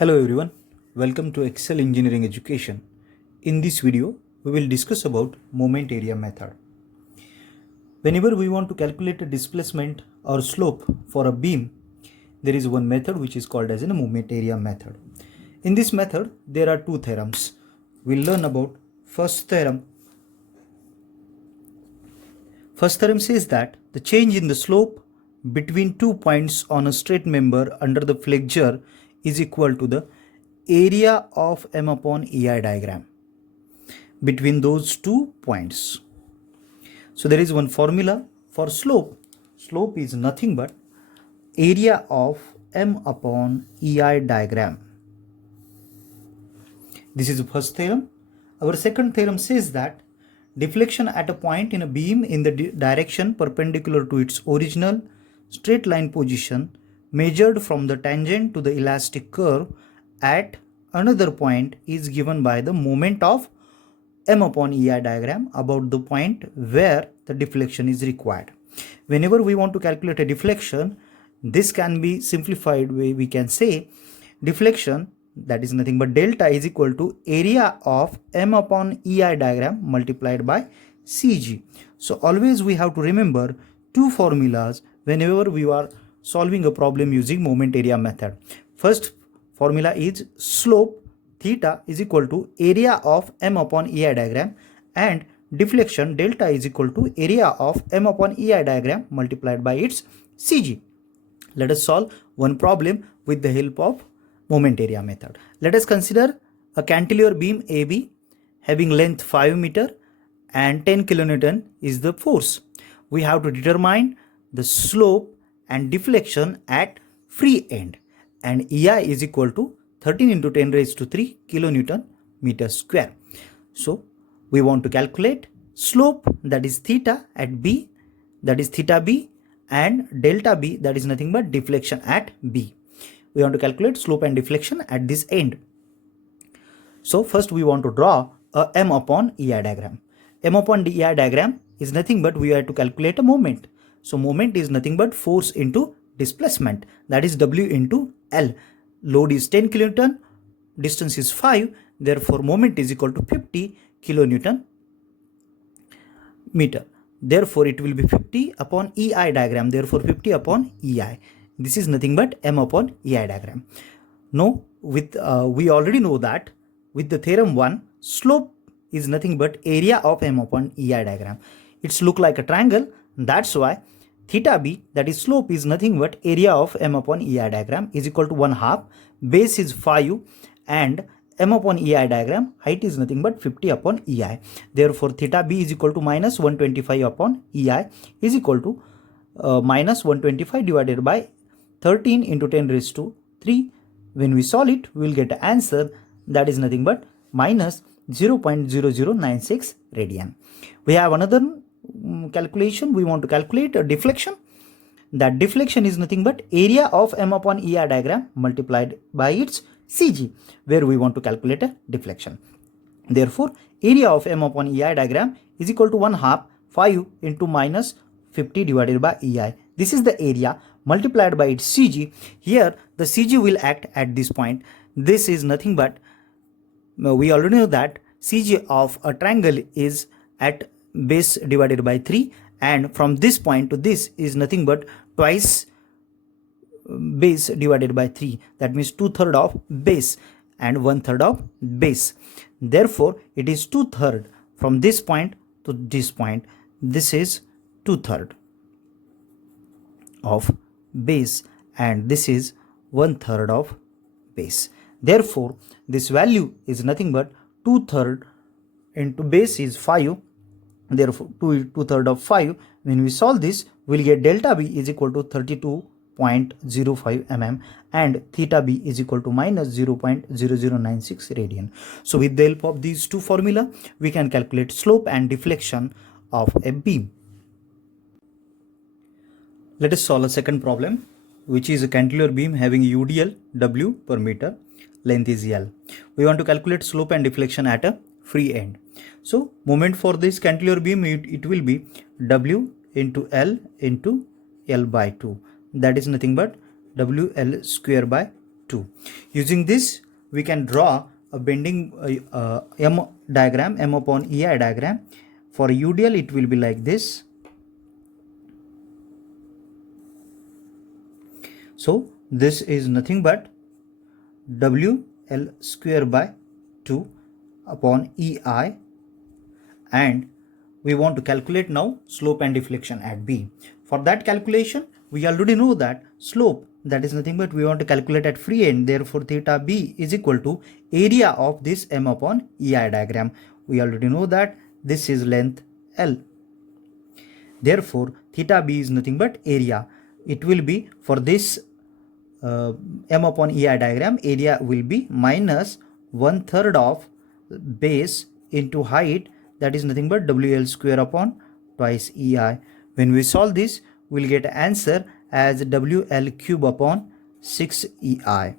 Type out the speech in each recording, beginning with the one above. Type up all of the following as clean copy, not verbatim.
Hello everyone, welcome to Excel Engineering Education. In this video, we will discuss about moment area method. Whenever we want to calculate a displacement or slope for a beam, there is one method which is called as a moment area method. In this method, there are two theorems. We'll learn about first theorem. First theorem says that the change in the slope between 2 points on a straight member under the flexure is equal to the area of M upon EI diagram between those 2 points. So there is one formula for slope. Slope is nothing but area of M upon EI diagram. This is the first theorem. Our second theorem says that deflection at a point in a beam in the direction perpendicular to its original straight line position measured from the tangent to the elastic curve at another point is given by the moment of M upon EI diagram about the point where the deflection is required. Whenever we want to calculate a deflection, this can be simplified way. We can say deflection, that is nothing but delta, is equal to area of M upon EI diagram multiplied by CG. So always we have to remember two formulas whenever we are solving a problem using moment area method. First formula is slope theta is equal to area of M upon EI diagram, and deflection delta is equal to area of M upon EI diagram multiplied by its CG. Let us solve one problem with the help of moment area method. Let us consider a cantilever beam AB having length 5 meter and 10 kilonewton is the force. We have to determine the slope and deflection at free end, and EI is equal to 13 into 10 raised to 3 kilonewton meter square. So we want to calculate slope, that is theta at B, that is theta B, and delta B, that is nothing but deflection at B. We want to calculate slope and deflection at this end. So first we want to draw a M upon EI diagram. M upon EI diagram is nothing but we have to calculate a moment. So moment is nothing but force into displacement, that is W into L. Load is 10 kilonewton, distance is 5, therefore moment is equal to 50 kilonewton meter. Therefore it will be 50 upon EI diagram, therefore 50 upon EI. This is nothing but M upon EI diagram. Now with we already know that with the theorem 1, slope is nothing but area of M upon EI diagram. It's look like a triangle, that's why theta B, that is slope, is nothing but area of M upon EI diagram is equal to 1/2. Base is 5 and M upon EI diagram height is nothing but 50 upon EI. Therefore theta B is equal to minus 125 upon EI is equal to minus 125 divided by 13 into 10 raised to 3. When we solve it, we will get an answer that is nothing but minus 0.0096 radian. We have another calculation. We want to calculate a deflection. That deflection is nothing but area of M upon EI diagram multiplied by its CG, where we want to calculate a deflection. Therefore area of M upon EI diagram is equal to 1/2 5 into minus 50 divided by EI. This is the area multiplied by its CG. Here the CG will act at this point. This is nothing but, we already know that CG of a triangle is at base divided by 3, and from this point to this is nothing but twice base divided by 3. That means 2/3 of base and 1/3 of base. Therefore it is 2/3 from this point to this point. This is 2/3 of base and this is 1/3 of base. Therefore this value is nothing but 2/3 into base is 5. Therefore 2/3 of 5. When we solve this, we will get delta B is equal to 32.05 mm and theta B is equal to minus 0.0096 radian. So with the help of these two formula, we can calculate slope and deflection of a beam. Let us solve a second problem, which is a cantilever beam having UDL W per meter, length is L. We want to calculate slope and deflection at a free end. So moment for this cantilever beam, it will be W into L into L by 2. That is nothing but WL square by 2. Using this, we can draw a bending M diagram, M upon EI diagram. For UDL, it will be like this. So this is nothing but WL square by 2 upon EI, and we want to calculate now slope and deflection at B. For that calculation, we already know that slope, that is nothing but we want to calculate at free end. Therefore, theta B is equal to area of this M upon EI diagram. We already know that this is length L. Therefore, theta B is nothing but area. It will be for this M upon EI diagram, area will be minus 1/3 of base into height, that is nothing but WL square upon twice EI. When we solve this, we'll get answer as WL cube upon 6 EI.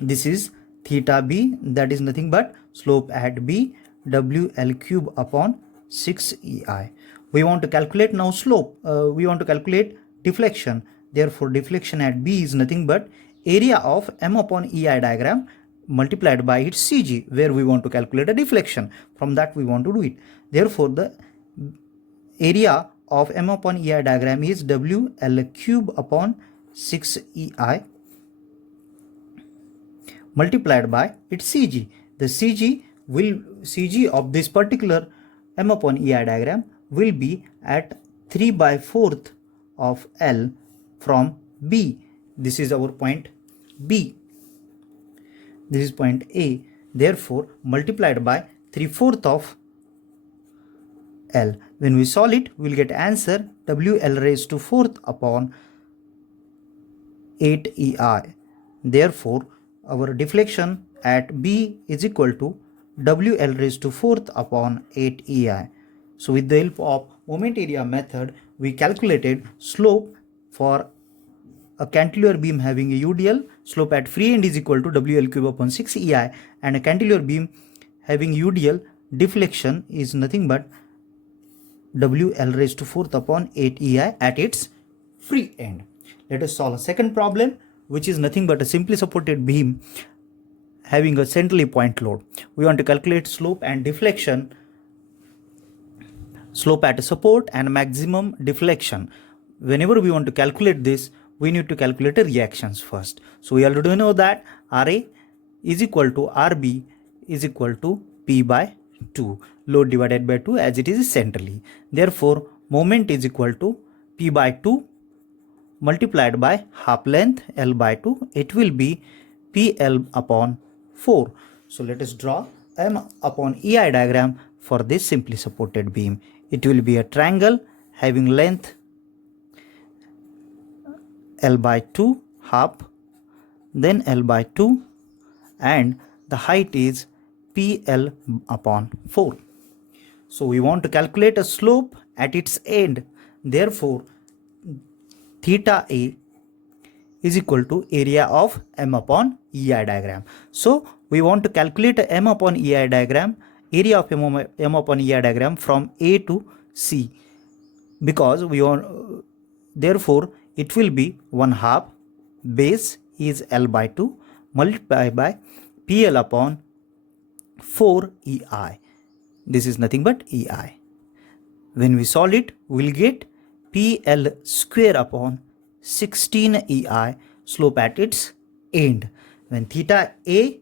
This is theta B, that is nothing but slope at B, WL cube upon 6 EI. We want to calculate now slope, we want to calculate deflection. Therefore, deflection at B is nothing but area of M upon EI diagram multiplied by its CG, where we want to calculate a deflection. From that, we want to do it. Therefore, the area of M upon EI diagram is WL cube upon 6 EI multiplied by its CG. The CG of this particular M upon EI diagram will be at 3/4 of L from B. This is our point B. This is point A. Therefore, multiplied by 3/4 of L. When we solve it, we will get answer WL raised to 4th upon 8 EI. Therefore, our deflection at B is equal to WL raised to 4th upon 8 EI. So, with the help of moment area method, we calculated slope for a cantilever beam having a UDL. Slope at free end is equal to WL cube upon 6 EI, and a cantilever beam having UDL, deflection is nothing but WL raised to 4th upon 8 EI at its free end. Let us solve a second problem, which is nothing but a simply supported beam having a centrally point load. We want to calculate slope and deflection, slope at a support and maximum deflection. Whenever we want to calculate this, we need to calculate the reactions first. So we already know that RA is equal to RB is equal to P by 2, load divided by 2 as it is centrally. Therefore, moment is equal to P by 2 multiplied by half length L by 2. It will be PL upon 4. So let us draw M upon EI diagram for this simply supported beam. It will be a triangle having length L by 2 half, then L by 2, and the height is PL upon 4. So we want to calculate a slope at its end. Therefore, theta A is equal to area of M upon EI diagram. So we want to calculate a M upon EI diagram, area of M upon EI diagram from A to C, because we want, therefore it will be 1/2 base is L by 2 multiplied by PL upon 4 EI. This is nothing but EI. When we solve it, we will get PL square upon 16 EI, slope at its end. When theta A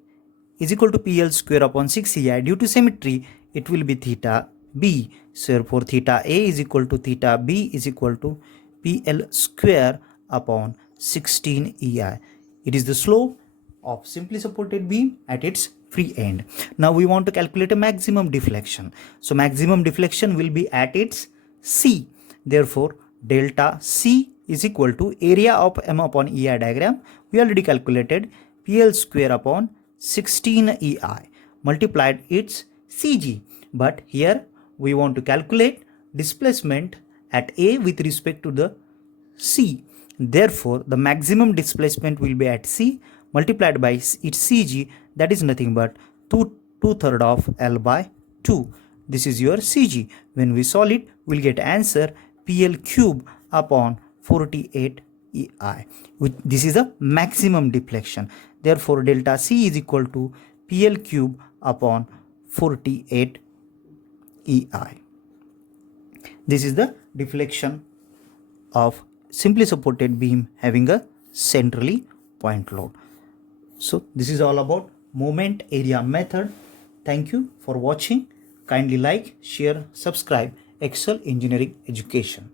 is equal to PL square upon 6 EI, due to symmetry, it will be theta B. So therefore, theta A is equal to theta B is equal to PL square upon 16 EI. It is the slope of simply supported beam at its free end. Now we want to calculate a maximum deflection. So maximum deflection will be at its C. Therefore, delta C is equal to area of M upon EI diagram. We already calculated PL square upon 16 EI multiplied its CG. But here we want to calculate displacement at A with respect to the C. Therefore, the maximum displacement will be at C multiplied by its CG, that is nothing but 2/3 of L by 2. This is your CG. When we solve it, we will get answer PL cube upon 48 EI. This is the maximum deflection. Therefore, delta C is equal to PL cube upon 48 EI. This is the deflection of simply supported beam having a centrally point load. So this is all about moment area method. Thank you for watching. Kindly like, share, subscribe Excel Engineering Education.